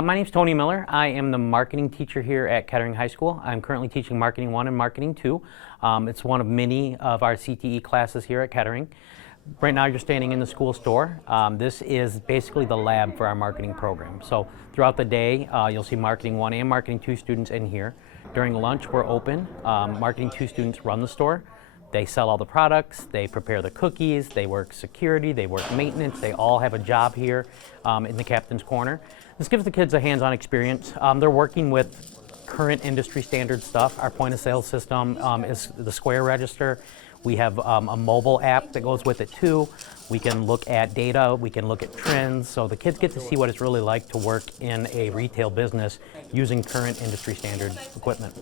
My name's Tony Miller. I am the marketing teacher here at Kettering High School. I'm currently teaching Marketing 1 and Marketing 2. It's one of many of our CTE classes here at Kettering. Right now you're standing in the school store. This is basically the lab for our marketing program. So throughout the day you'll see Marketing 1 and Marketing 2 students in here. During lunch we're open. Marketing 2 students run the store. They sell all the products, they prepare the cookies, they work security, they work maintenance, they all have a job here in the Captains Corner. This gives the kids a hands-on experience. They're working with current industry standard stuff. Our point of sale system is the Square Register. We have a mobile app that goes with it too. We can look at data, we can look at trends, so the kids get to see what it's really like to work in a retail business using current industry standard equipment.